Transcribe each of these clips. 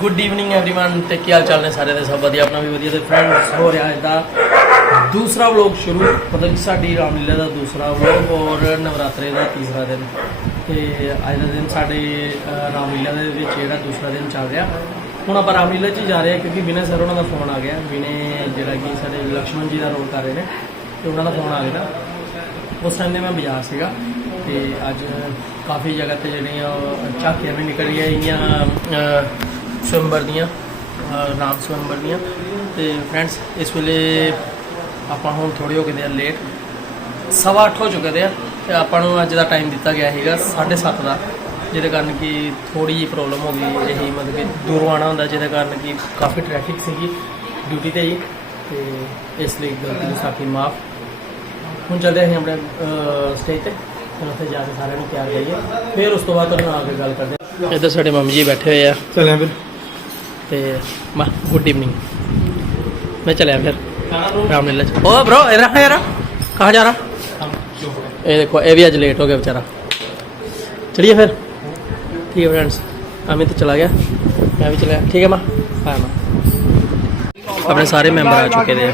Good evening everyone ते क्या हाल चाल ने सारे दे सब वधिया अपना भी वधिया ते फ्रेंड्स हो रहा है दूसरा व्लॉग शुरू मतलब कि साडी रामलीला का दूसरा व्लॉग और नवरात्रे का तीसरा दिन ते अज का दिन साडे रामलीला दे विच जेहड़ा दूसरा दिन चल रहा हुण आपां रामलीला च जा रहे हैं क्योंकि विनय सर उन्होंने फोन आ गया विनय जिहड़ा कि साडे लक्ष्मण जी का रोल कर रहे हैं तो उन्होंने फोन आ गया उस टाइम मैं बाजार सीगा ते अज काफ़ी जगह ते जिहड़ियां झाकियां भी निकल रही इयां स्वयंवर दियां राम स्वयंवर दियां ते फ्रेंड्स इस वेले आपां हुण थोड़े हो गए लेट 8:15 हो चुके थे ते आपां नूं अज दा टाइम दिता गया है 7:30 का जिहदे कारण कि थोड़ी जी प्रॉब्लम हो गई यही मतलब कि दूरों आना होंदा जिहदे कारण कि काफ़ी ट्रैफिक सीगी ड्यूटी ते ही ते इसलिए गलती साकी माफ़। हुण चलदे असीं अपने स्टेज ते उत्थे जाके सारे नूं तैयार करिए फिर उस तो बाद तुहानूं आके गल करदे आ। इधर साडे मम्मी जी बैठे हुए आ चलें फिर ते मां गुड इवनिंग मैं चलिया फिर रामलीला ओ ब्रो इधर यार कहाँ जा रहा ये देखो ये भी अज लेट हो गया बेचारा चलिए फिर ठीक है फ्रेंड्स अमित चला गया मैं भी चला ठीक है माँ हाँ माँ अपने सारे मेंबर आ चुके थे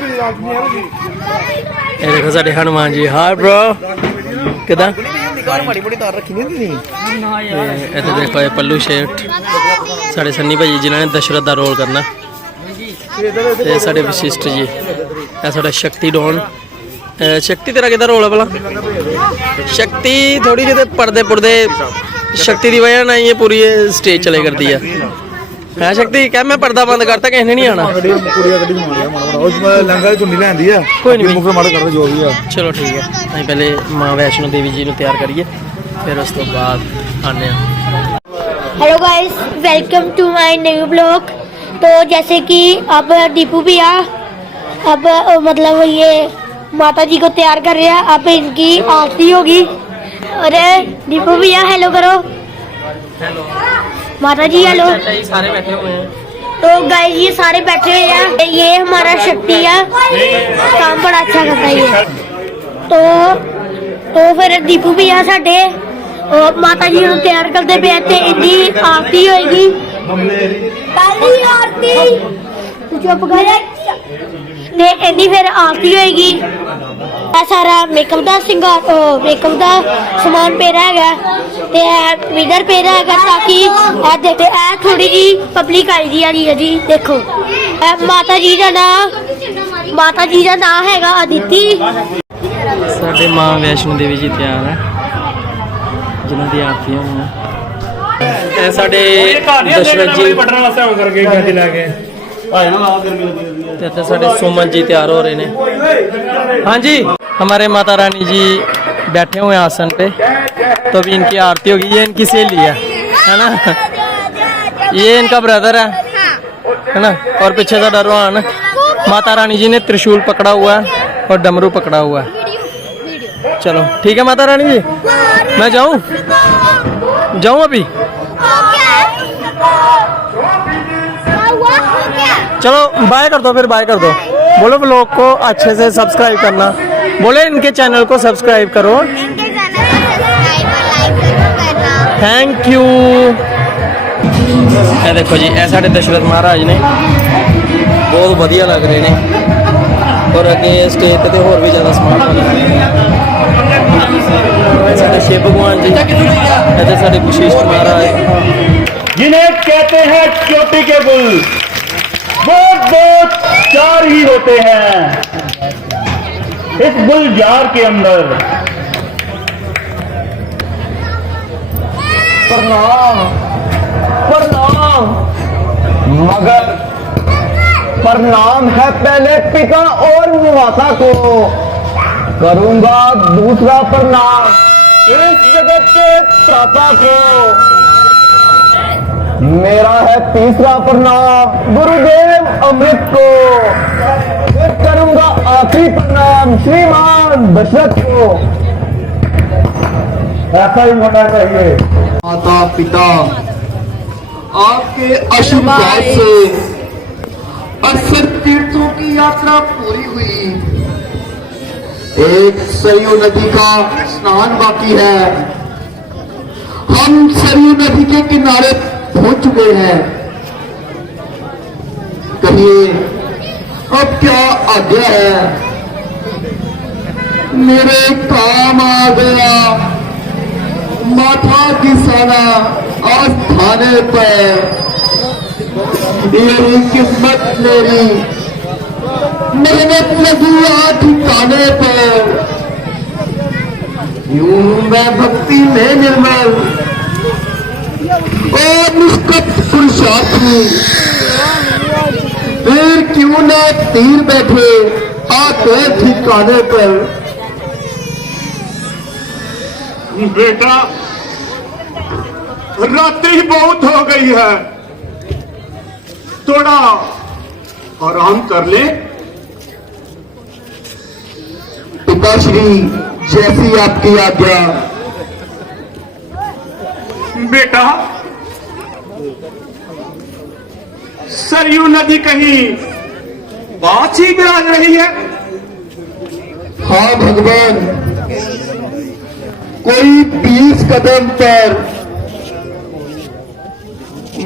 ये देखो साडे हनुमान जी हाय ब्रो किदा इधर देखो ये पल्लू शेठ साढ़े सन्नी भाई जिन्होंने दशरथ का रोल करना ते साढ़े वशिष्ठ जी ये साढ़ा शक्ति डॉन शक्ति तेरा किदा रोल है भला शक्ति थोड़ी जी पढ़ते पुढ़ते शक्ति की वजह ना ये पूरी स्टेज चले करती है शक्ति क्या मैं पर्दा बंद करता किसी ने नहीं आना कोई नहीं चलो ठीक है अं पहले माँ वैष्णो देवी जी को तैयार करिए फिर उस तो बाद आने। Hello guys welcome to my new blog. तो जैसे कि अब दीपू भैया अब मतलब ये माता जी को तैयार कर रहे हैं अब इनकी आरती होगी और दीपू भैया हेलो करो हेलो माता जी हेलो सारे बैठे हुए हैं तो गाइस ये सारे बैठे हुए हैं ये हमारा शक्ति है काम बड़ा अच्छा करता है ये तो फिर दीपू भैया साडे माता जी को तैयार करते पे ते इनकी आरती होगी पहली आरती चुप कर ते इनकी फिर आरती होगी सारा मेकअप का सिंगार मेकअप का समान पेरा है ते विनर पेरा है ताकि थोड़ी जी पब्लिक आई दी है जी देखो माता जी का नाम है अदिति साडे माँ वैष्णो देवी जी तैयार है जिन्हों की आरती होनी साडे दशरथ जी साडे सुमन जी तैयार हो रहे हैं। हाँ जी हमारे माता रानी जी बैठे हुए आसन पे तो अभी इनकी आरती होगी ये इनकी सहेली है ना ये इनका ब्रदर है ना और पीछे का डरवान माता रानी जी ने त्रिशूल पकड़ा हुआ है और डमरू पकड़ा हुआ है। चलो ठीक है माता रानी जी मैं जाऊं अभी चलो बाय कर दो फिर बाय कर दो बोलो व्लॉग को अच्छे से सब्सक्राइब करना बोले इनके चैनल को सब्सक्राइब करो थैंक यू। ये देखो जी ऐ साढ़े दशरथ महाराज ने बहुत बढ़िया लग रहे हैं और अगे स्टेज पे होर भी ज़्यादा समान साढ़े शिव भगवान जी इधर साढ़े वशिष्ठ महाराज जिन्हें कहते हैं चोटी के बुल वो चार ही होते हैं इस गुलजार के अंदर। प्रणाम प्रणाम मगर प्रणाम है पहले पिता और माता को करूंगा दूसरा प्रणाम इस जगत के त्राता को मेरा है तीसरा प्रणाम गुरुदेव अमृत को फिर करूंगा आखिरी प्रणाम श्रीमान दशरथ को। ऐसा ही होना चाहिए। माता पिता आपके आशीर्वाद से 80 तीर्थों की यात्रा पूरी हुई। एक सरयू नदी का स्नान बाकी है। हम सरयू नदी के किनारे पहुंच चुके हैं। बैठिए, अब क्या आज्ञा है? मेरे काम आ गया माथा किसाना आज थाने पर। मेरी किस्मत मेरी मेहनत लगी आज ठिकाने पर। यूं मैं भक्ति में निर्मल और निष्कपट पुरुषार्थी, फिर क्यों ना तीर बैठे आते ठिकाने पर। बेटा, रात्रि बहुत हो गई है, थोड़ा आराम कर ले। पिताश्री, जैसी आपकी आज्ञा। बेटा, सरयू नदी कहीं पास ही विराज रही है। हाँ भगवान, कोई 20 कदम पर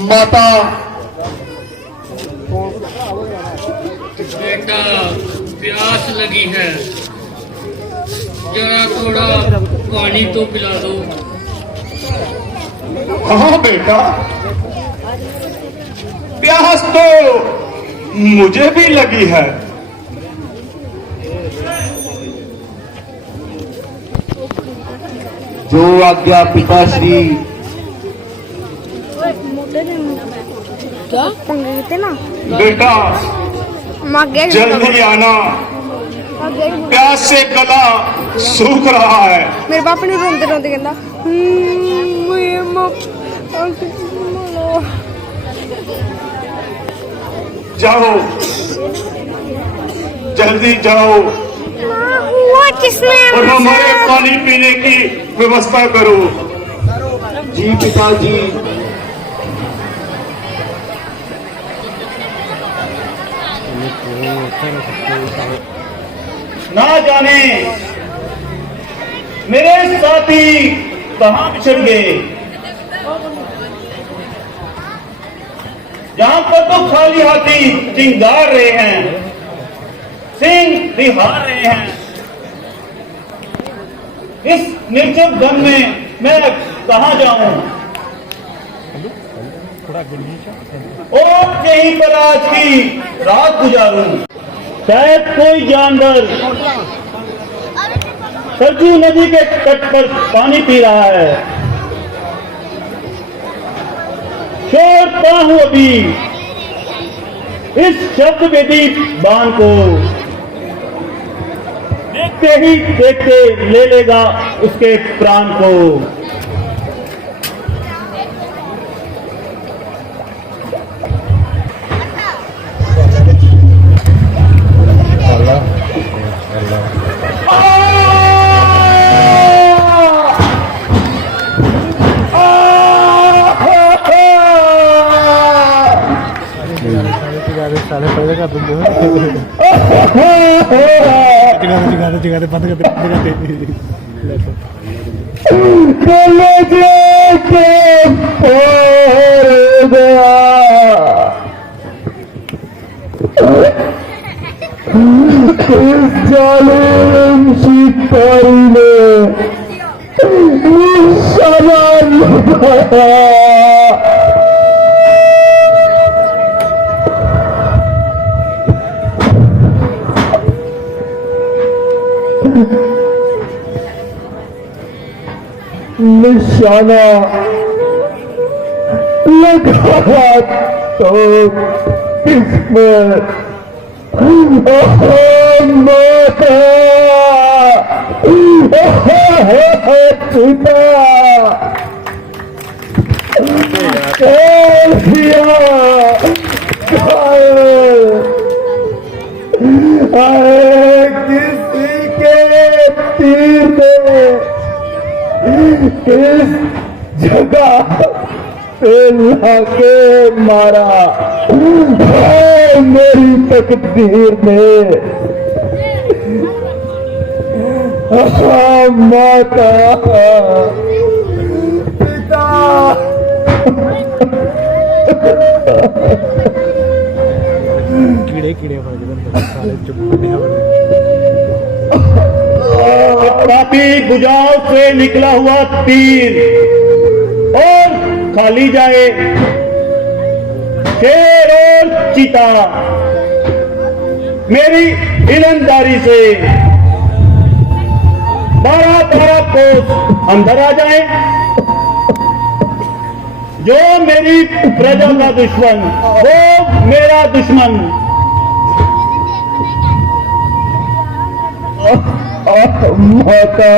माता। बेटा, प्यास लगी है, जरा थोड़ा पानी तो पिला दो। हाँ बेटा, प्यास तो मुझे भी लगी है। जो आज्ञा पिताश्री। क्या पंगे थे ना बेटा, जल्दी आना, प्यास से गला सूख रहा है। मेरे पापा ने रोते रोते कहता जाओ, जल्दी जाओ और हमारे पानी पीने की व्यवस्था करो। जी पिताजी। ना जाने मेरे साथी कहां बिछड़ गए। जहां पर तो खाली हाथी चिंगार रहे हैं, सिंह रिहार रहे हैं। इस निर्जन वन में मैं कहां जाऊं? और यहीं पर आज की रात गुजारूं। शायद कोई जानवर सरजू नदी के तट पर पानी पी रहा है। छोड़ता हूं अभी इस शब्द वेदी बाण को, देखते ही देखते ले लेगा उसके प्राण को। साले पहले कर दूंगे जगह बंद कर जालिम शिकारी ने निशाना लगाया। निशाना लगा तो किस पर? माता, पिता, किसी के तीर में किस जगह पे लाके मारा है मेरी तकदीर में। माता, पिता, कीड़े फड़ के अंदर सारे चुप बैठे हुए काफी बुझाव से निकला हुआ तीर और खाली जाए शेर और चीता मेरी ईमानदारी से 12 कोस अंदर आ जाए। जो मेरी प्रजा का दुश्मन वो मेरा दुश्मन। माता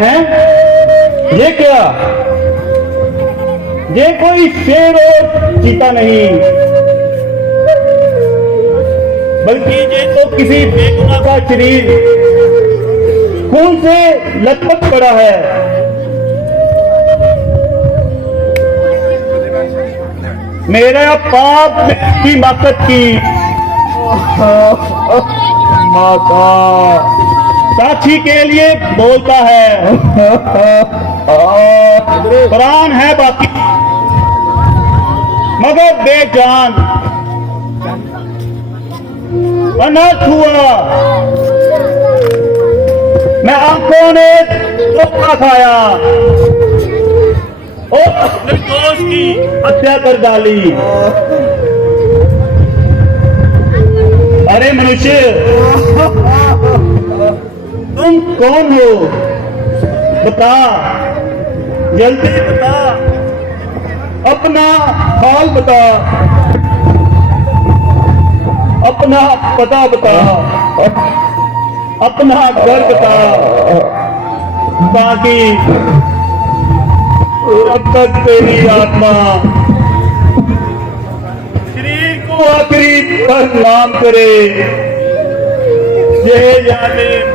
है ये क्या? ये कोई शेर और चीता नहीं बल्कि ये तो किसी बेगुनाह का शरीर खून से लथपथ पड़ा है। मेरा पाप की मकसद की माता साक्षी के लिए बोलता है। प्राण है बाकी मगर बेजान। अनाथ हुआ मैं, आंखों ने धोखा खाया और निर्दोष की हत्या कर डाली। अरे मनुष्य तुम कौन हो? बता, जल्दी बता, अपना हाल बता, अपना पता बता, अपना घर बता, ताकि अब तक तेरी आत्मा शरीर को आखिरी प्रणाम करे। ये जालिम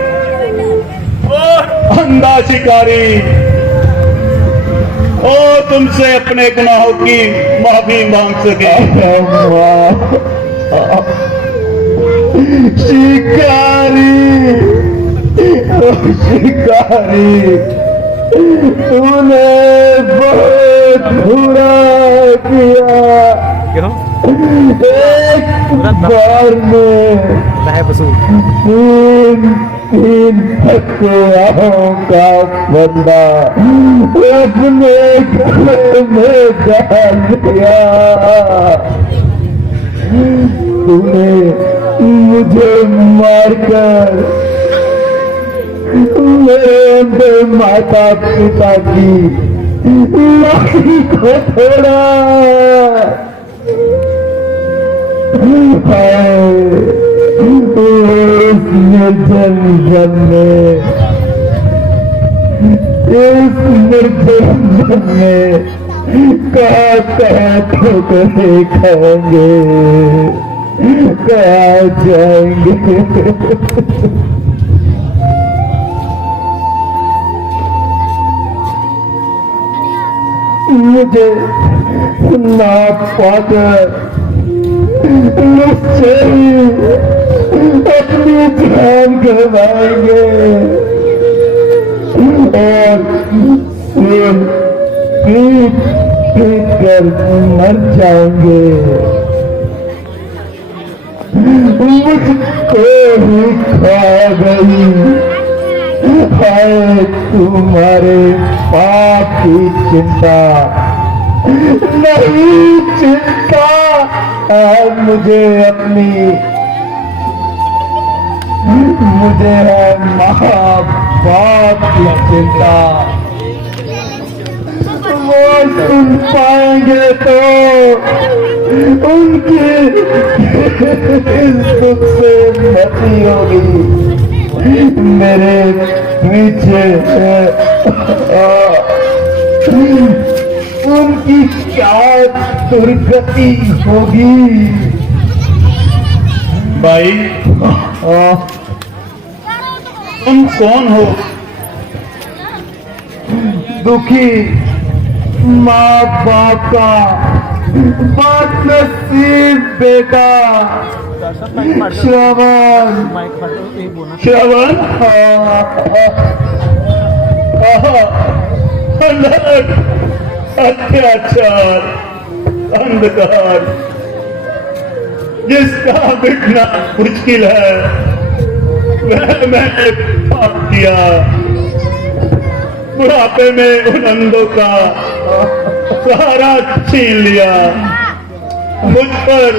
और अंधा शिकारी और तुमसे अपने गुनाहों की माफी मांग सके। शिकारी शिकारी तूने बहुत बुरा किया। क्यों? एक बार में है बसू तीन हत्याओं का बंदा अपने गले में डाल दिया। तूने मुझे मारकर मेरे माता पिता की लाठी को तोड़ा। निर्जन जन में इस निर्जन जन में कहा ठोकरे खाएंगे, कहा जाएंगे। मुझे ना पाकर अपनी जान गवाएंगे और पीट कर मर जाएंगे। मुझको ही खा गई है तुम्हारे पाप की चिंता नहीं। चिंता मुझे अपनी मुझे है माँ बाप की चिंता। वो सुन पाएंगे तो उनकी दुख से मती होगी। मेरे पीछे उनकी क्या दुर्गति होगी। भाई तुम कौन हो? दुखी माँ बाप का बदनसीब बेटा श्रवण। माइक फट ये बोलना श्रवण अनर्थ, अत्याचार, अंधकार जिसका मिटना मुश्किल है वह मैंने पाप किया। बुढ़ापे में उन अंधों का सहारा छीन लिया। मुझ पर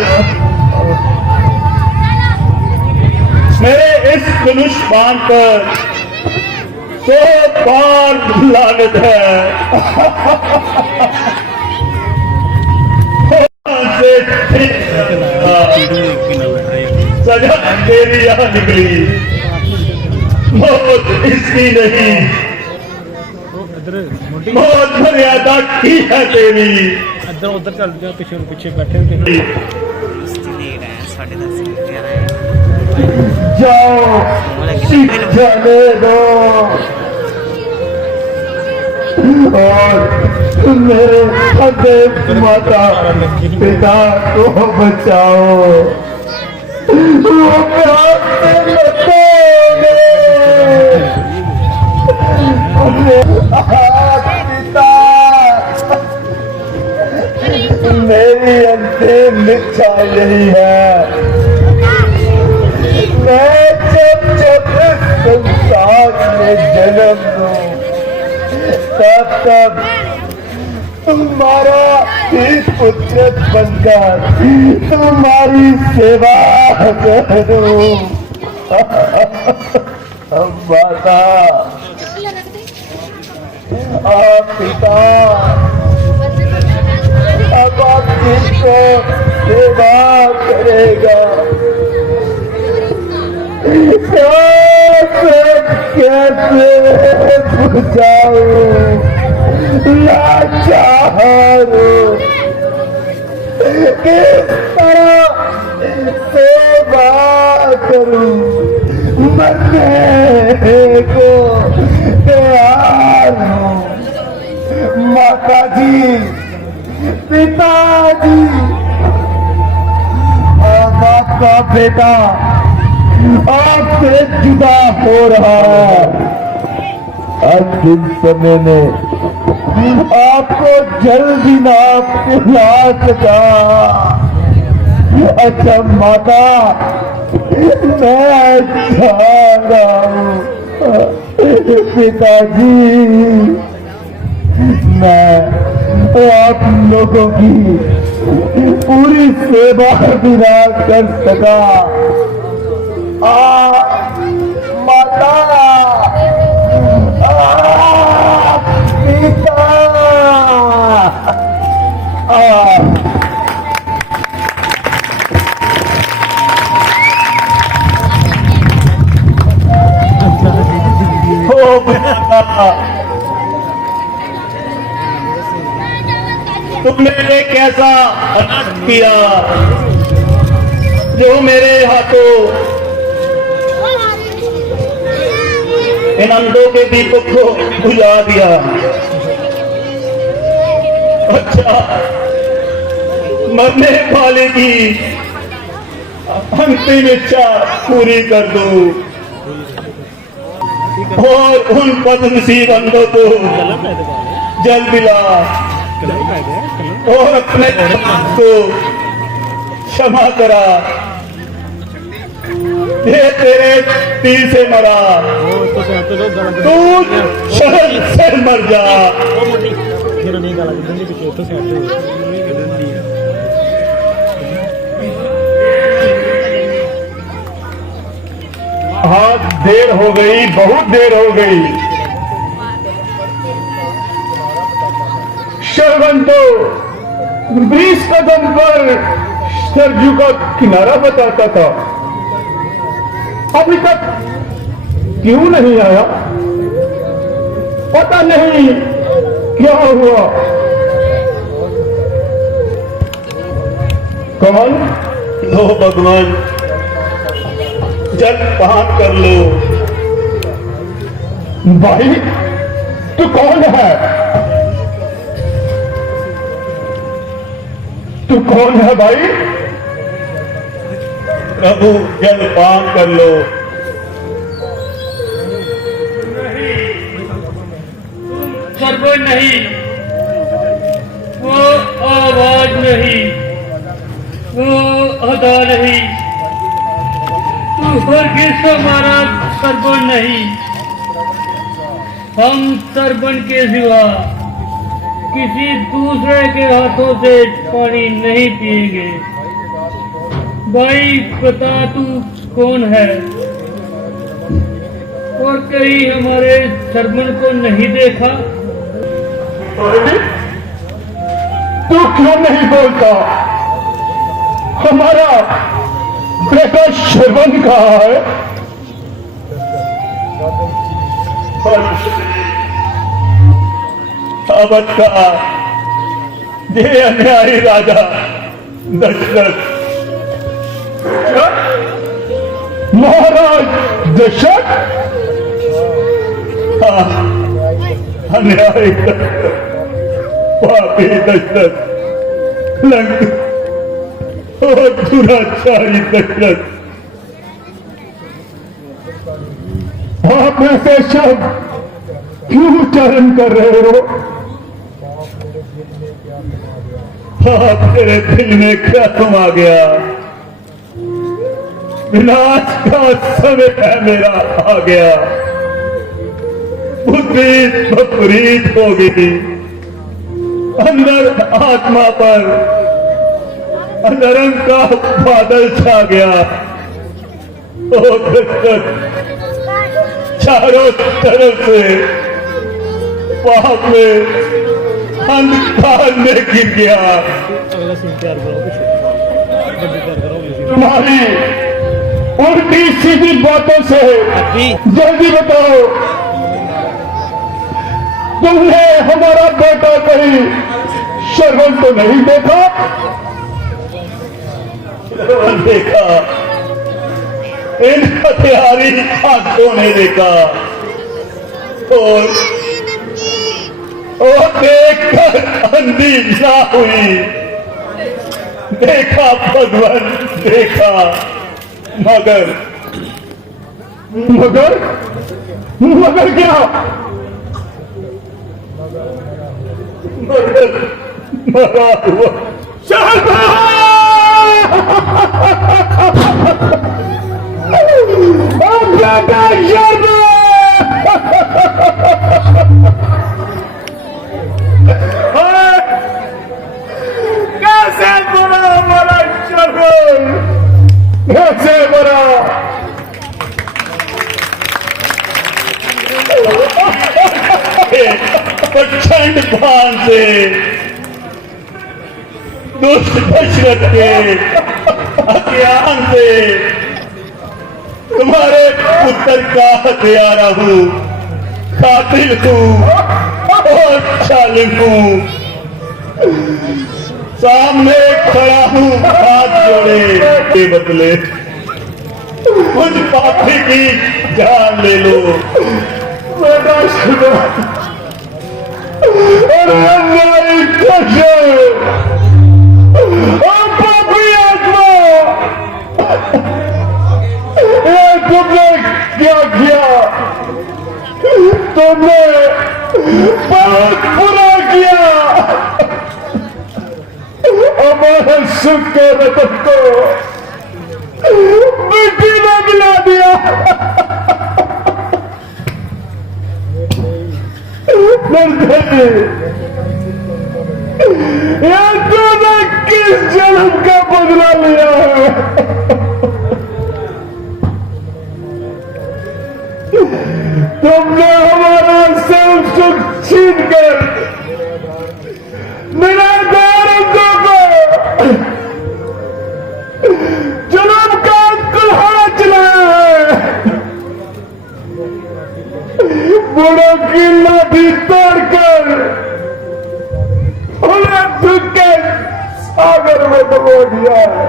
मेरे इस धनुष बाण पर 100 बार लानत है। सजा तेरी यहाँ निकली, मौत इसकी नहीं, इधर मोटी मौत मर्यादा की है तेरी। इधर उधर चल जाओ, पीछे पीछे बैठे हो जाओ शिक्षा दे दो और मेरे अदेव माता पिता को बचाओ। वो प्यार से लपेटे। पिता मेरी अंतिम इच्छा यही है, मैं जब जब इस संसार में जन्म लूं तब तब तुम्हारा ही पुत्र बनकर तुम्हारी सेवा करूं। माता पिता अब आप किसको सेवा करेगा? कैसे बुझाऊं लाचार, किस तरह सेवा करूं? मरने को तैयार हूं। माता जी, पिताजी, अब आपका बेटा आपसे जुदा हो रहा है। अंतिम समय में आपको जल्दी ना पिला सका। अच्छा माता, मैं जा रहा हूँ। पिताजी, मैं आप लोगों की पूरी सेवा भी ना कर सका। माता, पिता, तुमने एक ऐसा अनर्थ किया जो मेरे हाथों इन अंधों के दीपक को बुझा दिया। अच्छा, मरने वाले की अंतिम इच्छा पूरी कर दो और उन बदनसीब अंधों को जल दिला और अपने को क्षमा करा। ये तेरे तीर से मरा, तू शहर से मर जा। हाँ, देर हो गई, बहुत देर हो गई। श्रवण तो 20 कदम पर सरजू का किनारा बताता था, अभी तक क्यों नहीं आया? पता नहीं क्या हुआ। कौन? लो भगवान, जल पान कर लो। भाई, तू कौन है? तू कौन है भाई? प्रभु जलपान कर लो। सरवर नहीं, वो आवाज नहीं, वो अदा नहीं, तू हरगिज़ हमारा सरवर नहीं। हम सरबन के सिवा किसी दूसरे के हाथों से पानी नहीं पिएंगे। भाई बता तू कौन है, और कहीं हमारे सरबन को नहीं देखा? तू क्यों नहीं बोलता? हमारा बेटा श्रवण कहाँ है? अवध का ये अन्यायी राजा दशरथ, महाराज दशरथ, अन्यायी दशरथ, पापी दशरथ, लंक और दुराचारी दशरथ, आप ऐसे शब्द क्यों उच्चारण कर रहे हो? आप मेरे दिल में क्या समा गया? विनाश का समय है मेरा आ गया, बुद्धि विपरीत होगी, अंदर आत्मा पर अनरंग का बादल छा गया। ओ दशरथ, चारों तरफ से पाप में अंधकार में गिर गया। अगला सीन तैयार करो, कुछ जल्दी तैयार करो। तुम्हारी उल्टी सीधी बातों से जल्दी बताओ, तुमने हमारा बेटा कहीं श्रवण तो नहीं देखा? श्रवण देखा, इन हथियारी हाथों ने देखा, और देखकर अंधी ना हुई। देखा भगवान, देखा, मगर मगर मगर क्या? मगर मरा हुआ कैसे बड़ा हमारा शर्म, कैसे बड़ा? प्रचंड भान से दुष्ट दशरथ के अज्ञान से तुम्हारे पुत्र का हत्यारा हूँ, कातिल हूँ और चालिक हूँ। सामने खड़ा हूँ हाथ जोड़े के बदले, कुछ पापी की जान ले लो। बेटा पापी आत्मा, तुमने क्या किया? तुमने बहुत बुरा किया। हमारे सुख के रतन को मिट्टी में मिला दिया। तूने किस जन्म का बदला लिया है? तुमने हमारा सब सुख छीन कर मेरा गौरव को जन्म का कुल्हाड़ा चलाया है। बड़ों की लाठी तोड़कर उन्हें दुख के सागर में डुबो दिया है।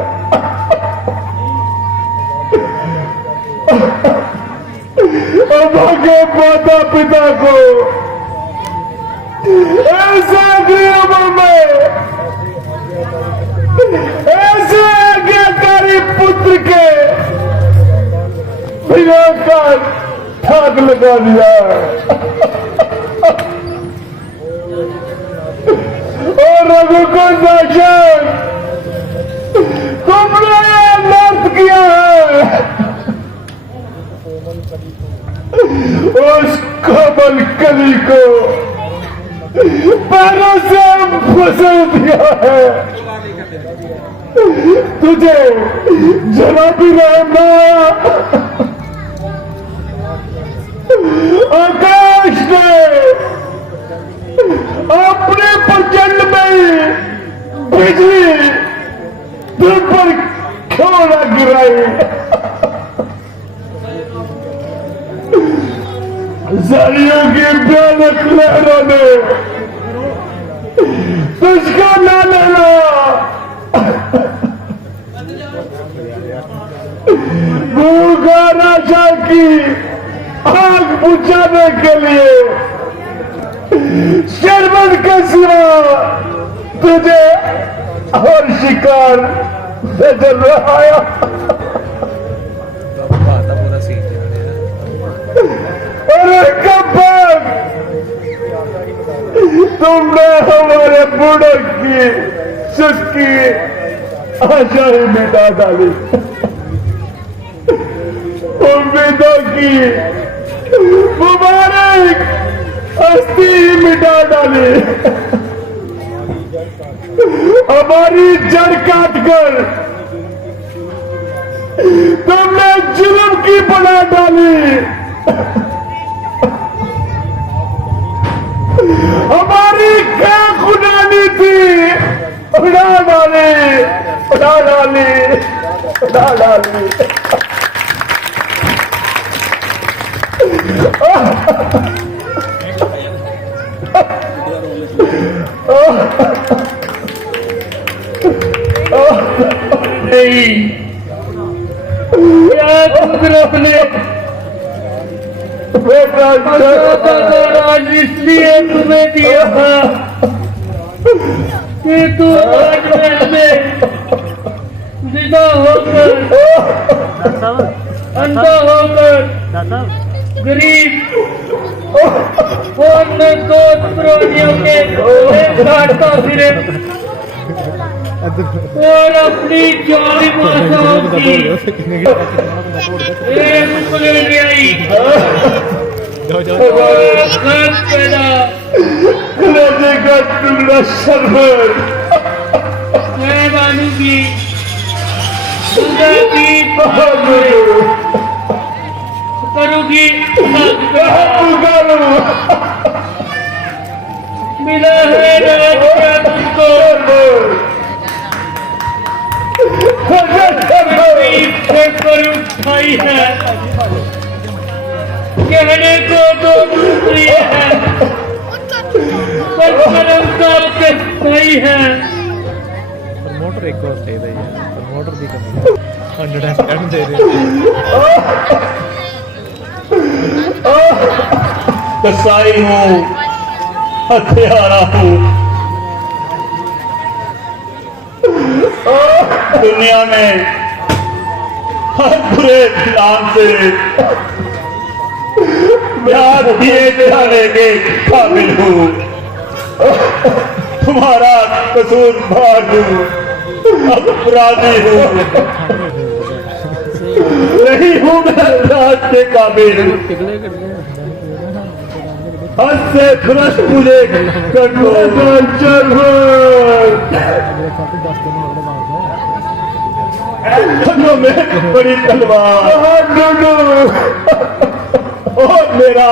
अभागे माता पिता को ऐसे गृह में ठाक लगा दिया। और रघुकुल दर्शन तुमने नर्त किया है, उस कोमल कली को पैरों से फिसल दिया है। तुझे जनाबी रहना आकाश ने अपने प्रचंड में बिजली तुम पर क्यों न गिराई? जालियों की भयानक लहरों ने तुझको न लेना। भूखा राजा की आग बुझाने के लिए शरबत के सिवा तुझे और शिकार नजर न आया। अरे कब्बर, तुमने हमारे बूढ़े की सुस्ती आशा ही मिटा डाली, उम्मीदों की मुबारक हस्ती ही मिटा डाली। हमारी जड़ काट कर तुमने जुल्म की बना डाली। हमारी क्या खुदानी थी, उड़ा डाली, उड़ा डाली, उड़ा डाली। नहीं, क्या कुदरत ने बेटा राज इसलिए तुम्हें दिया था कि तू राजमहल में जिंदा होकर, अंधा होकर, गरीब और निर्दोष विरोधियों के काटता फिरे और अपनी जालिम आशाओं की एक प्लेट आई पैदा का टुकड़ा शरबत मैं मानूंगी करूंगी मिला है राज का तुमको पर उठाई है कहने को तो दूसरी है पर कर्म का सही है। प्रमोटर एक और चाहिए यार, प्रमोटर की कमी 110 दे रहे कसाई हूँ, हथियारा हूँ, दुनिया में हर बुरे प्लान से प्यार किए जाने के काबिल हूँ। तुम्हारा कसूर भार हूँ, अपराधी हूँ, नहीं हूँ मैं राज के काबिल। हद से भ्रष्ट मुझे कर दो। हाथों में बड़ी तलवार और मेरा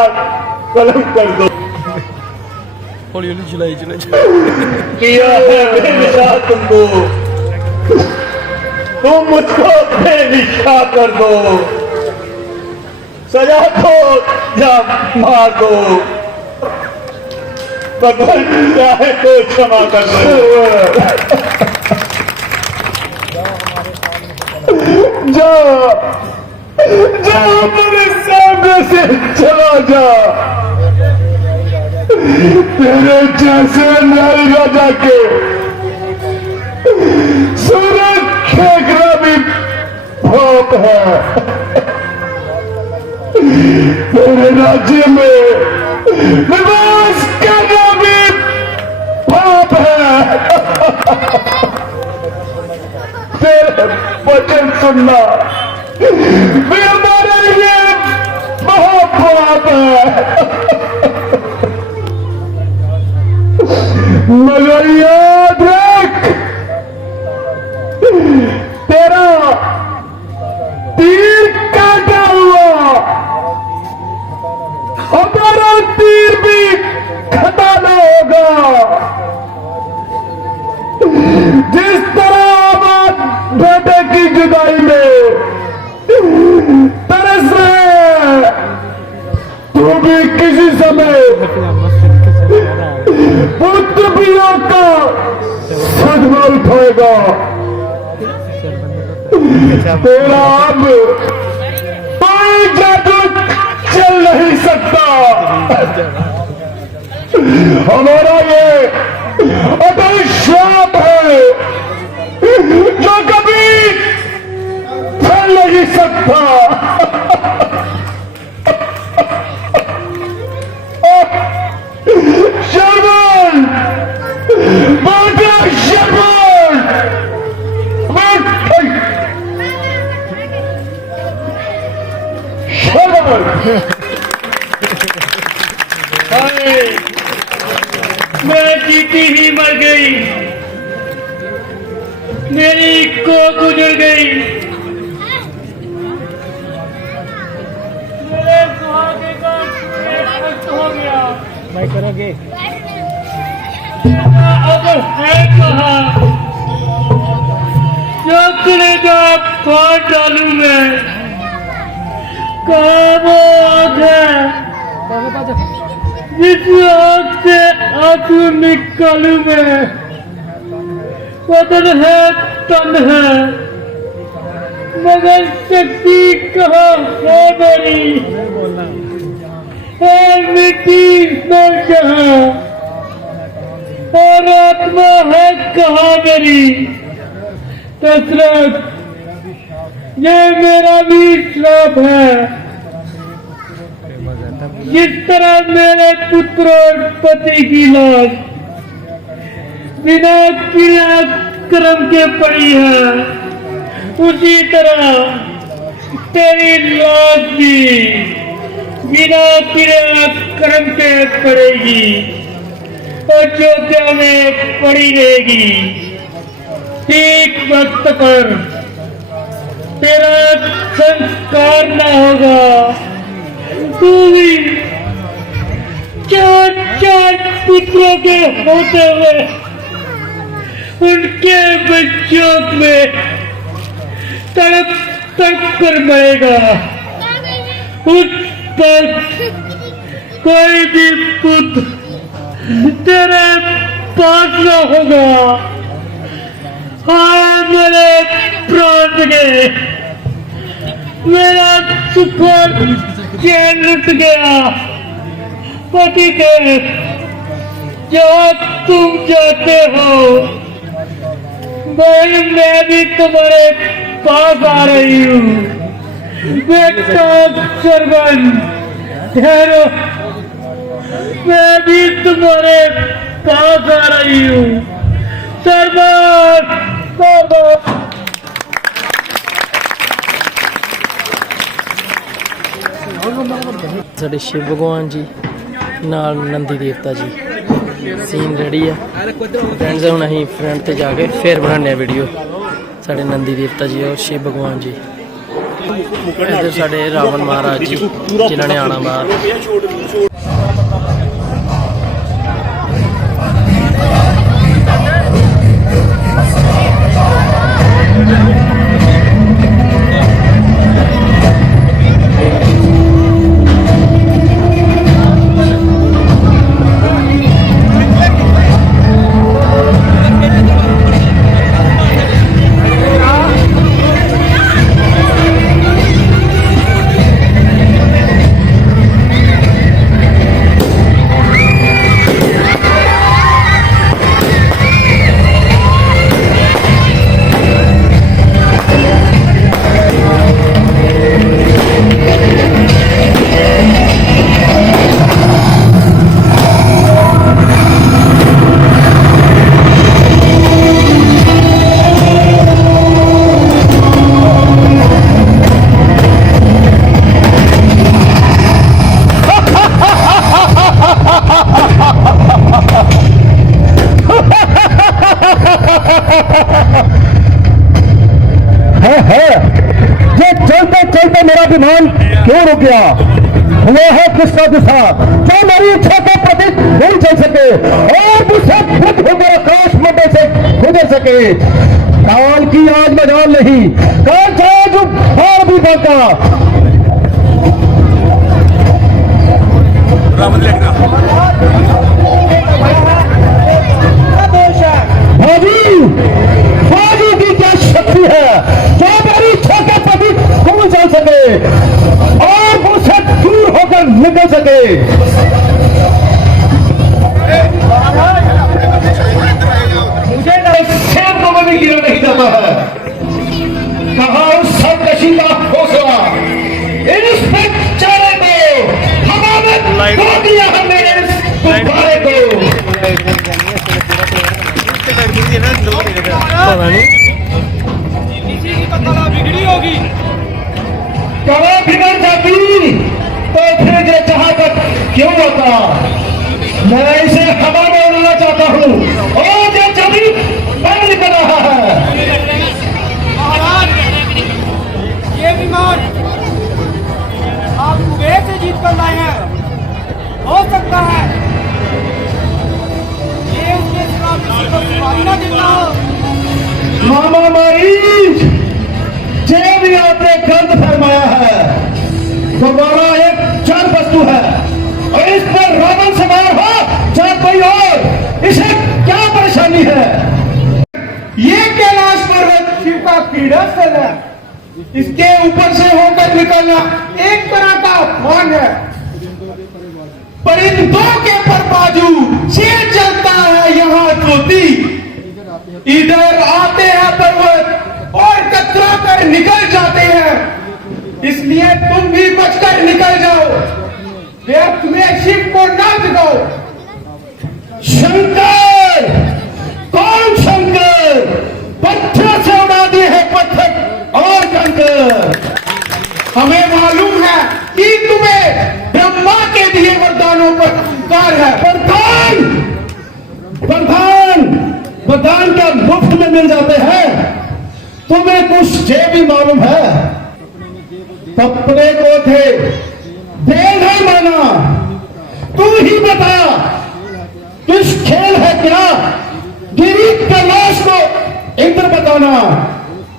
कलम कर दो। हौली हौली चलाई किया है बेनिशा तुमको, तुम मुझको बेनिशा कर दो। सजा दो या मार दो, भगवान चाहे तो क्षमा कर दो। जा जा मेरे सामने से चला जा। तेरे जैसे नारी राजा के सूरज खेकना भी भोप है। तेरे राज्य में निवास करना भी पाप है। तेरे वचन सुनना भी हमारे लिए महापाप है। मगर याद रख, तेरा तीर काटा हुआ हमारा तीर भी खटाना होगा। जिस तरह आप बेटे की जुदाई में तरस रहे, तू भी किसी समय पुत्र पिता का सदमा उठाएगा। तेरा अब कोई जादू चल नहीं सकता। हमारा ये अटल श्राप है जो कभी फल नहीं सकता। शर्मन बेटा, शर्मन मैं जीती ही मर गई, मेरी को गुजर गई। मेरे सुहागे का कुछ हो गया। मैं करोगे अब है कहाँ जो करेगा फाड़ डालू मैं। कहाँ वो आँख है जिस आँख से आंसू निकालू मैं। बदन है, तन है, मगर शक्ति कहाँ है मेरी। है मिट्टी में जहाँ और आत्मा है कहाँ मेरी। दशरथ, ये मेरा भी श्राप है। जिस तरह मेरे पुत्र और पति की लाश बिना क्रिया कर्म के पड़ी है, उसी तरह तेरी लाश भी बिना क्रिया कर्म के पड़ेगी, अयोध्या में पड़ी रहेगी। ठीक वक्त पर तेरा संस्कार न होगा। तू भी चार चार पुत्रों के होते हुए उनके बच्चों में तड़प तड़प कर मरेगा। उस पर कोई भी पुत्र तेरे पास न होगा। हाँ, मेरे प्राण गए, मेरा सुख चैन लुट गया। पति देव, जहाँ तुम जाते हो मैं भी तुम्हारे पास आ रही हूँ। बेटा सरवन, ठहरो, मैं भी तुम्हारे पास आ रही हूँ। सरवन, सरवन। ਸਾਡੇ शिव भगवान जी नाल नंदी देवता जी सीन रेडी है फ्रेंड्स। ਹੁਣ ਅਸੀਂ फ्रंट ਤੇ ਜਾ ਕੇ ਫਿਰ ਬਣਾਉਂਦੇ ਆ ਵੀਡੀਓ। ਸਾਡੇ नंदी देवता जी और शिव भगवान जी, इधर ਸਾਡੇ रावण महाराज जी जिन्होंने ने आना बाहर। है ये चलते चलते मेरा विमान क्यों रुक गया? हुआ है किसका दिशा जो मेरी इच्छा के प्रति नहीं चल सके और मुझसे खुद होकर आकाश मंडल से गुजर सके। काल की आज मजाल नहीं, काल चाहे जो भार भी बांका। बाजी की क्या शक्ति है जो मेरी इच्छा के प्रति कौन चल सके और मुझसे दूर होकर निकल सके। मुझे खेत को भी गिरा नहीं जाता है। कहा उस सरकशी का हौसला इंस्पेक्टर को हवा में खो दिया है मेरे गुब्बारे को। पता नहीं कला बिगड़ जाती तो फिर ये जहां तक क्यों होता? मैं इसे हवा में उड़ाना चाहता हूँ और ये जमीन बंद कर रहा है। ये विमान आप कुवैत से जीत कर लाए हैं, हो सकता है ये उसके सिवा किसी को सवारी न देता हो। मामा मरीज जे भी आपने गलत फरमाया है। दोबारा एक जड़ वस्तु है और इस पर रावण सवार हो चाहे कोई और, इसे क्या परेशानी है? ये कैलाश पर्वत शिव का क्रीड़ा स्थल है। इसके ऊपर से होकर निकलना एक तरह का अपमान है, पर इन दो के पर बाजू से चलता है यहाँ ज्योति। इधर आते हैं पर्वत और कतरा कर निकल जाते हैं, इसलिए तुम भी बचकर निकल जाओ। व्यर्थ में शिव को न जगाओ। शंकर, कौन शंकर? पत्थर से उड़ा दिए हैं पत्थर और कंकर। हमें मालूम है कि तुम्हें ब्रह्मा के दिए वरदानों पर अहंकार है। वरदान, वरदान, वरदान क्या मुफ्त में मिल जाते हैं? तुम्हें कुछ ये भी मालूम है? तपने को थे, देर नहीं माना। तू ही बता किस खेल है क्या? गिरी कैलाश को इंद्र बताना।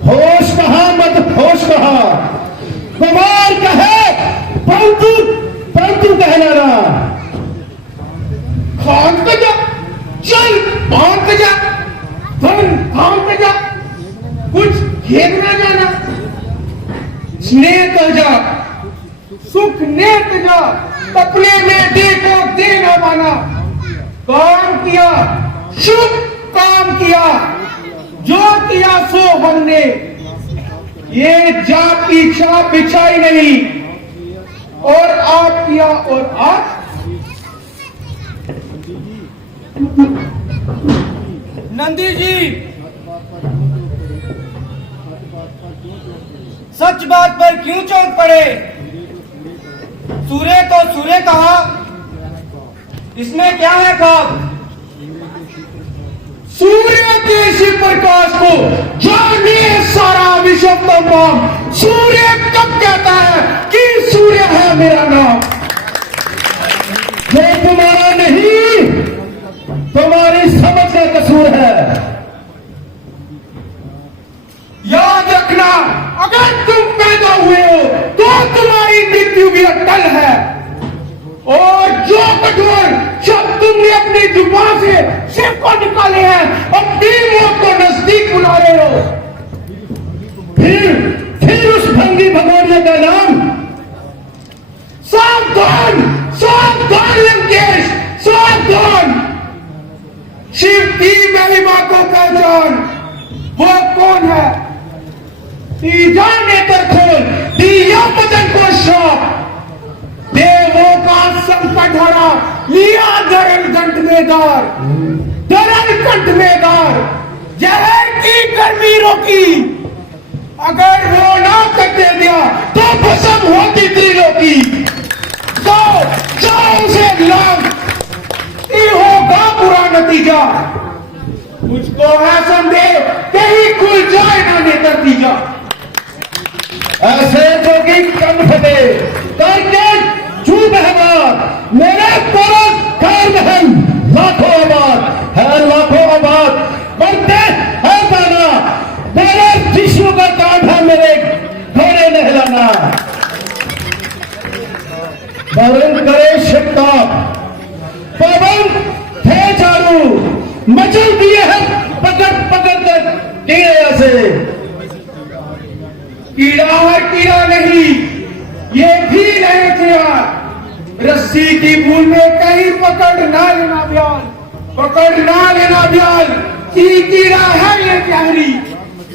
होश कहा मत होश कहा, कुमार कहे परंतु परंतु कह जाना। खान पे जा, चल भान पे जा, धन धाम पे जा, कुछ घेर ना जाना। स्नेह तो जा, सुख नेत जा, अपने में देखो देना माना। काम किया शुभ काम किया, जो किया सो हमने। ये जात की छाप बिछाई नहीं, और आप किया और आप। नंदी जी, सच बात पर क्यों चौंक पड़े? सूर्य तो सूर्य कहा, इसमें क्या है खाब? सूर्य के शिव प्रकाश को जाने सारा विश्व तमाम। सूर्य कब कहता है कि सूर्य है मेरा नाम? ये तुम्हारा नहीं, तुम्हारी समझ का कसूर है। याद रखना, अगर तुम पैदा हुए हो तो तुम्हारी मृत्यु भी अटल है। और जो कठोर शब्द तुमने अपनी जुबान से शिव को निकाले हैं, अपनी मौत को नजदीक बुला रहे हो। फिर उस भंगी भगोड़े का नाम? सावधान, सावधान लंकेश, सावधान। शिव की महिमा को पहचान। वो कौन है? तीजा नेत्र खोल दिया बदन को श्राप। देवों का संकट हरा लिया धरल कंठ में दार, धरल कंठ में दार। जहर की गर्मी रोकी, अगर वो ना करते दिया तो भस्म होती त्रिलोकी। जाओ उसे लाभ, ये होगा बुरा नतीजा। मुझको है संदेह कहीं खुल जाए ना नतीजा। ऐसे जोगी कम फटे करके चूप है मेरे पूरा कार महल लाखों आबाद है, लाखों आबाद बनते है दाना, मेरे जिस्म का काम है मेरे घोड़े नहलाना। वरुण करे शिकताब पवन थे चारू, मचल दिए हैं पकड़ पकड़ कर कीड़े से। कीड़ा है कीड़ा नहीं, ये भी नहीं किया। रस्सी की भूल में कहीं पकड़ ना लेना ब्याल, पकड़ ना लेना ब्याल की कीड़ा है ये प्यारी।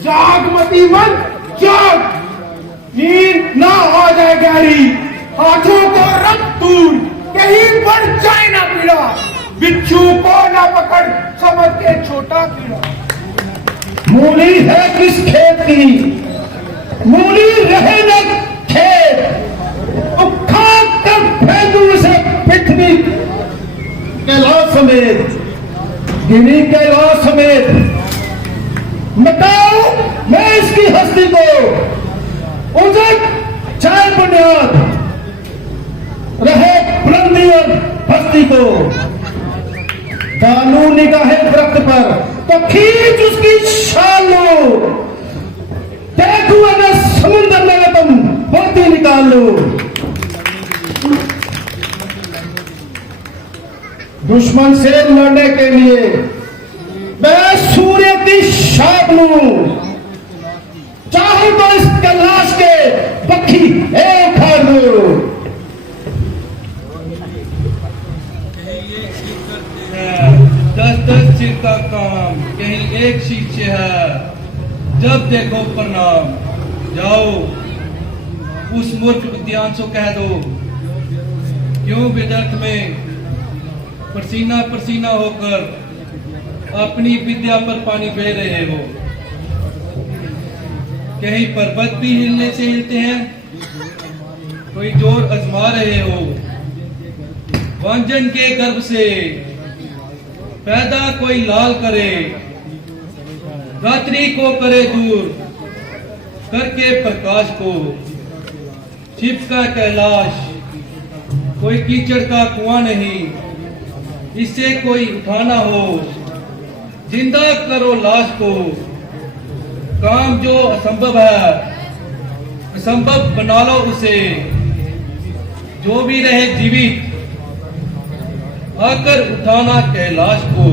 जाग मती मन जाग, नींद ना आ जाए गहरी। हाथों को रख दूर कहीं बढ़ जाए ना पीड़ा, बिच्छू को ना पकड़ समझ के छोटा कीड़ा। मूली है किस खेत की, मूली रहे न खेत, उखाड़ कर फेंकू से पृथ्वी कैलाश समेत, गिनी कैलाश समेत। बताओ मैं इसकी हस्ती को उजट चाहे बुनियाद, रहे बुलंदी और हस्ती को। दानू निगाहें वृक्ष पर तो खींच उसकी शान लो, देखो अगर समुद्र में तुम मोती निकाल लो। दुश्मन से लड़ने के लिए मैं सूर्य की शाप लूं, चाहूं तो इस कैलाश के पक्षी एक उखाड़ दो। दस दस सिर का काम कहीं एक शीख से है, जब देखो प्रणाम। जाओ उस मूर्ख विद्यांश को कह दो, क्यों व्यर्थ में पसीना पसीना होकर अपनी विद्या पर पानी बह रहे हो। कहीं पर्वत भी हिलने से हिलते हैं, कोई जोर आजमा रहे हो। वांजन के गर्भ से पैदा कोई लाल करे, रात्रि को करे दूर करके प्रकाश को। शिव का कैलाश कोई कीचड़ का कुआं नहीं, इससे कोई उठाना हो जिंदा करो लाश को। काम जो असंभव है असंभव बना लो उसे, जो भी रहे जीवित आकर उठाना कैलाश को।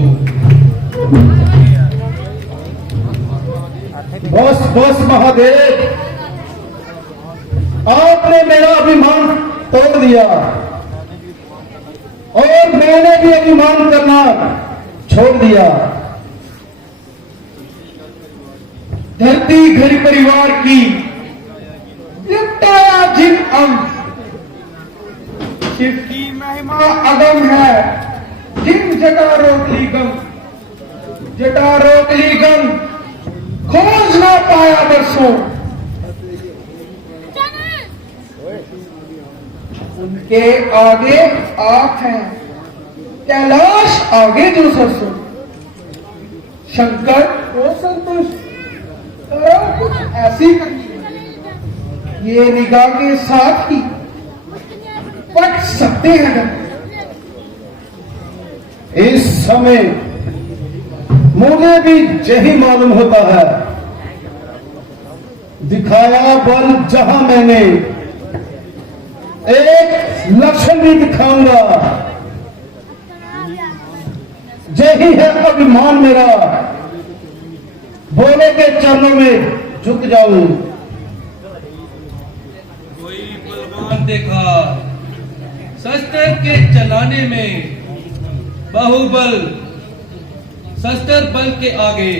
बस बस महादेव, आपने मेरा अभिमान तोड़ दिया और मैंने भी अभिमान करना छोड़ दिया। धरती घर परिवार की निपटाया जिन अंग, शिव की महिमा अगम है जिन जटा रोकली गम। जटा रोकली गम खोज ना पाया बरसों, उनके आगे आंख है कैलाश आगे जो सरसों। शंकर को संतुष्ट करो कुछ ऐसी करनी, ये निगाह के साथ ही पट सकते हैं। इस समय मुझे भी यही मालूम होता है, दिखाया बल जहां मैंने, एक लक्षण भी दिखाऊंगा। यही है अभिमान मेरा, बोले के चरणों में झुक जाऊं। कोई बलवान देखा शस्त्र के चलाने में, बाहुबल शस्त्र बल के आगे।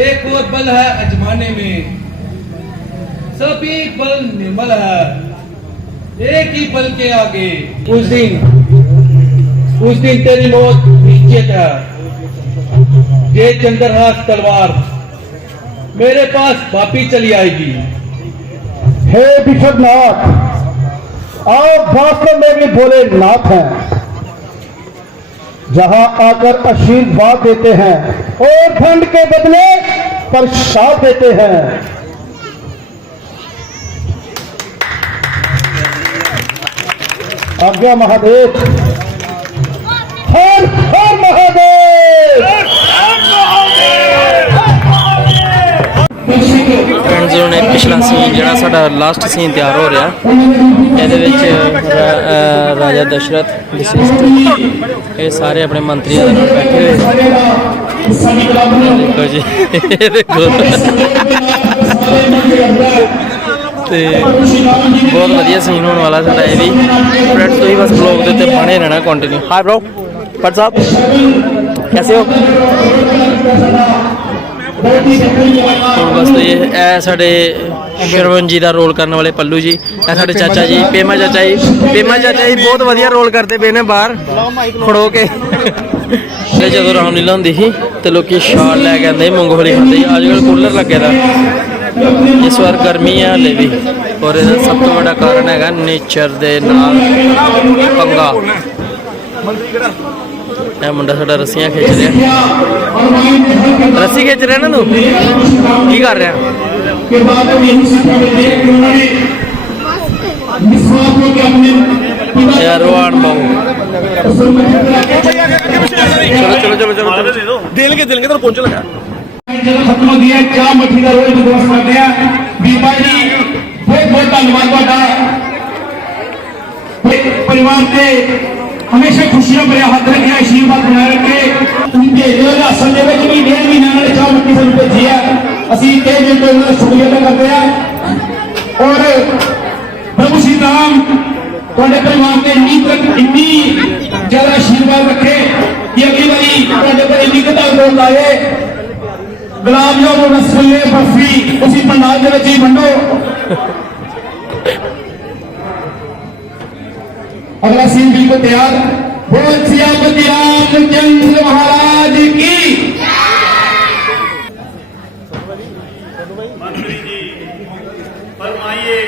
एक और बल है अजमाने में, सभी बल निर्मल है एक ही बल के आगे। उस दिन तेरी मौत निश्चित है। ये चंद्रहास तलवार मेरे पास वापी चली आएगी। हे विश्वनाथ, आप वास्तव में भी बोले नाथ हैं। जहां आकर आशीर्वाद देते हैं और ठंड के बदले प्रसाद देते हैं। आज्ञा महादेव, हर हर महादेव। फ्रेंड्स ने पिछला सीन ਜਿਹੜਾ ਸਾਡਾ ਲਾਸਟ ਸੀਨ ਤਿਆਰ ਹੋ ਰਿਹਾ ਇਹਦੇ ਵਿੱਚ ਰਾਜਾ ਦਸ਼ਰਥ ਵਸ਼ਿਸ਼ਟ ਇਹ ਸਾਰੇ ਆਪਣੇ ਮੰਤਰੀਆਂ ਦੇ ਨਾਲ ਬੈਠੇ ਹੋਏ ਦੇਖੋ ਜੀ ਇਹ ਦੇਖੋ ਤੇ ਬਹੁਤ ਵਧੀਆ ਸੀਨ ਹੋਣ ਵਾਲਾ ਸਾਡਾ ਇਹ ਵੀ फ्रेंड्स ਤੁਸੀਂ बस ब्लॉग ਦੇ ਉੱਤੇ ਬਣੇ ਰਹਿਣਾ continue. Hi bro what's up कैसे हो? ਹੁਣ ਬਸ ਇਹ ਸਾਡੇ ਸ਼ਰਵਨ ਜੀ ਦਾ ਰੋਲ ਕਰਨ ਵਾਲੇ ਪੱਲੂ ਜੀ, ਇਹ ਸਾਡੇ ਚਾਚਾ ਜੀ ਪੇਮਾ ਚਾਚਾ ਜੀ ਬਹੁਤ ਵਧੀਆ ਰੋਲ ਕਰਦੇ ਪਏ ਨੇ ਬਾਹਰ ਖੜੋ ਕੇ। ਤੇ ਜਦੋਂ ਰਾਮਲੀਲਾ ਹੁੰਦੀ ਸੀ ਤੇ ਲੋਕੀ ਛਾਲ ਲੈ ਕੇ ਆਉਂਦੇ ਮੂੰਗਫਲੀ ਖਾਂਦੇ ਸੀ, ਅੱਜ ਕੱਲ੍ਹ ਕੂਲਰ ਲੱਗੇ ਦਾ। ਇਸ ਵਾਰ ਗਰਮੀ ਹੈ ਹਲੇ ਵੀ ਔਰ ਇਹਦਾ ਸਭ ਤੋਂ ਵੱਡਾ ਕਾਰਨ ਹੈਗਾ ਨੇਚਰ ਦੇ ਨਾਲ ਪੰਗਾ। ਇਹ ਮੁੰਡਾ ਸਾਡਾ ਰੱਸੀਆਂ ਖਿੱਚ ਰਿਹਾ, ਰੱਸੀ ਖਿੱਚ ਰਿਹਾ ਨਾ ਤੂੰ ਕੀ ਕਰ ਰਿਹਾ? यार रोहान बाबू चलो चलो चलो चलो दिल के तो पहुंच लगा खत्म हो गया चाह मछली का रोज बंदोबस्त करते हैं। बीबा जी बहुत बहुत धन्यवाद परिवार से हमेशा खुशियां भरे हाथ रखे, आशीर्वाद बनाए रखे। असल भी डेढ़ महीना चाह मछली से भेजी है, असं कई दिन तो शुक्रिया अदा करते हैं। और प्रभु श्री राम थोड़े परिवार के इन्नी ज्यादा आशीर्वाद रखे कि अगली बारी थोड़े पर इन्नी कदा लोग आए गुलाब जामुन रसगुल्ले बर्फी उसी पंडाल के ही बंडो। अगला सीन बिल्कुल तैयार। बोल सियापति रामचंद्र महाराज की। मंत्री जी फरमाइए।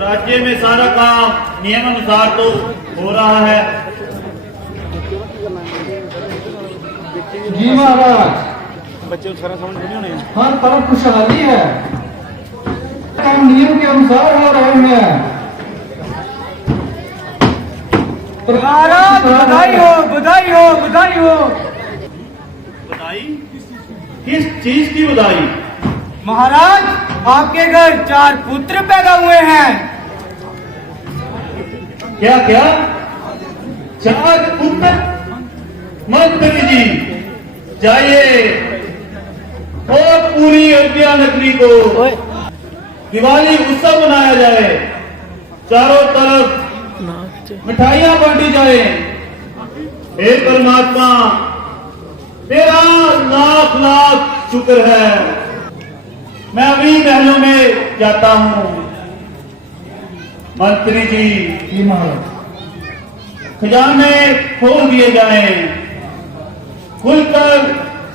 राज्य में सारा काम नियम अनुसार तो हो रहा है। जी महाराज, बच्चे सारा समझ नहीं होने हर तरफ खुशहाली है, काम नियम के अनुसार हो रहे हैं। महाराज बधाई हो बधाई हो बधाई हो। बधाई? किस चीज की बधाई? महाराज आपके घर 4 पुत्र पैदा हुए हैं। क्या क्या 4 पुत्र? मंत्री जी जाइए और पूरी अयोध्या नगरी को दिवाली उत्सव मनाया जाए, चारों तरफ मिठाइयां बांटी जाए। हे परमात्मा तेरा लाख लाख शुक्र है। मैं अभी महलों में जाता हूँ। मंत्री जी खजाने खोल दिए जाएं, खुलकर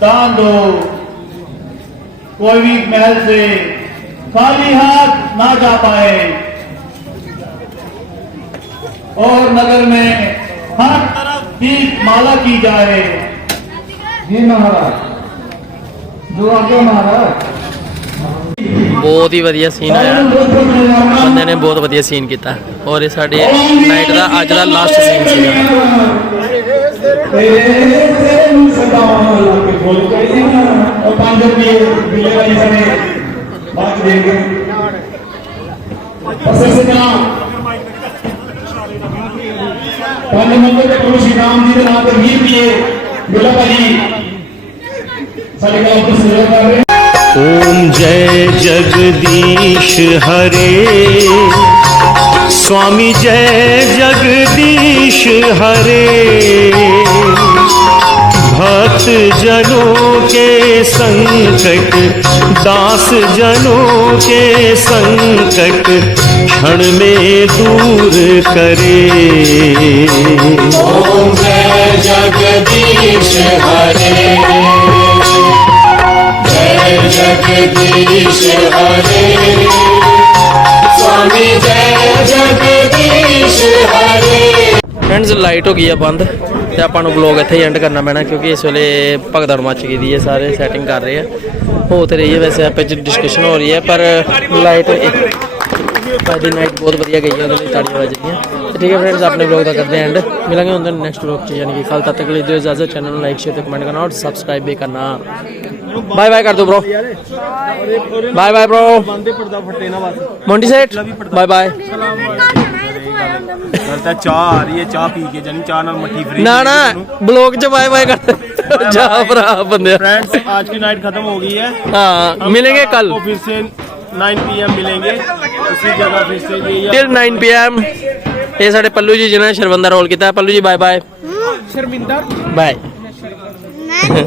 दान दो, कोई भी महल से खाली हाथ ना जा पाए और नगर में हर तरफ दीप माला की जाए। जी महाराज, जो आगे महाराज। बहुत ही वधिया सीन आया, बंदे ने बहुत वधिया सीन किया और ये साडे नाइट का अज का लास्ट सीन सीगा। प्रभु श्री राम जी के नाम पर 20 रुपये गुलाब भाजी सारे का ऊपर सेवा कर रहे हैं। ओम जय जगदीश हरे स्वामी जय जगदीश हरे। भक्त जनों के संकट दास जनों के संकट क्षण में दूर करे। ओम जय जगदीश हरे जगदीश हरे स्वामी जय जगदीश हरे। ਫਰੈਂਡਸ ਲਾਈਟ ਹੋ ਗਈ ਆ ਬੰਦ ਤੇ ਆਪਾਂ ਨੂੰ ਵਲੌਗ ਇੱਥੇ ਹੀ ਐਂਡ ਕਰਨਾ ਪੈਣਾ ਕਿਉਂਕਿ ਇਸ ਵੇਲੇ ਭਗਦੜ ਮੱਚ ਗਈ ਦੀ ਹੈ ਸਾਰੇ ਸੈਟਿੰਗ ਕਰ ਰਹੇ ਆ ਹੋ ਤੇ ਰਹੀ ਹੈ ਵੈਸੇ ਆਪੇ ਚ ਡਿਸਕਸ਼ਨ ਹੋ ਰਹੀ ਹੈ ਪਰ ਲਾਈਟ ਅੱਜ ਦੀ ਨਾਈਟ ਬਹੁਤ ਵਧੀਆ ਗਈ ਹੈ ਉਹਦੇ ਲਈ ਤਾੜੀਆਂ ਵੱਜਦੀਆਂ ਤੇ ਠੀਕ ਹੈ ਫਰੈਂਡਸ ਆਪਣੇ ਵਲੌਗ ਦਾ ਕਰਦੇ ਐਂਡ ਮਿਲਾਂਗੇ ਹੁੰਦੇ ਨੈਕਸਟ ਵਲੌਗ 'ਚ ਯਾਨੀ ਕਿ ਕੱਲ ਤੱਕ ਲਈ ਦਿਓ ਇਜਾਜ਼ਤ ਚੈਨਲ ਨੂੰ ਲਾਈਕ ਸ਼ੇਅਰ ਤੇ ਕਮੈਂਟ ਕਰਨਾ ਔਰ ਸਬਸਕ੍ਰਾइब भी करना बाय बाय कर दो bro bye bye bro Monty Seth bye bye चाह आ रही है चाह पी के जानी चाह नाल मट्ठी फ्री ना ना ब्लॉग च बाय बाय कर जा भरा बंदे फ्रेंड्स आज की नाइट खत्म हो गई है हाँ मिलेंगे कल तो फिर से 9 PM मिलेंगे इसी जगह फिर से टिल 9 PM ये साढ़े पल्लू जी जिन्होंने शर्मिंदा रोल किया पल्लू जी बाय बाय शर्मिंदा बाय मैं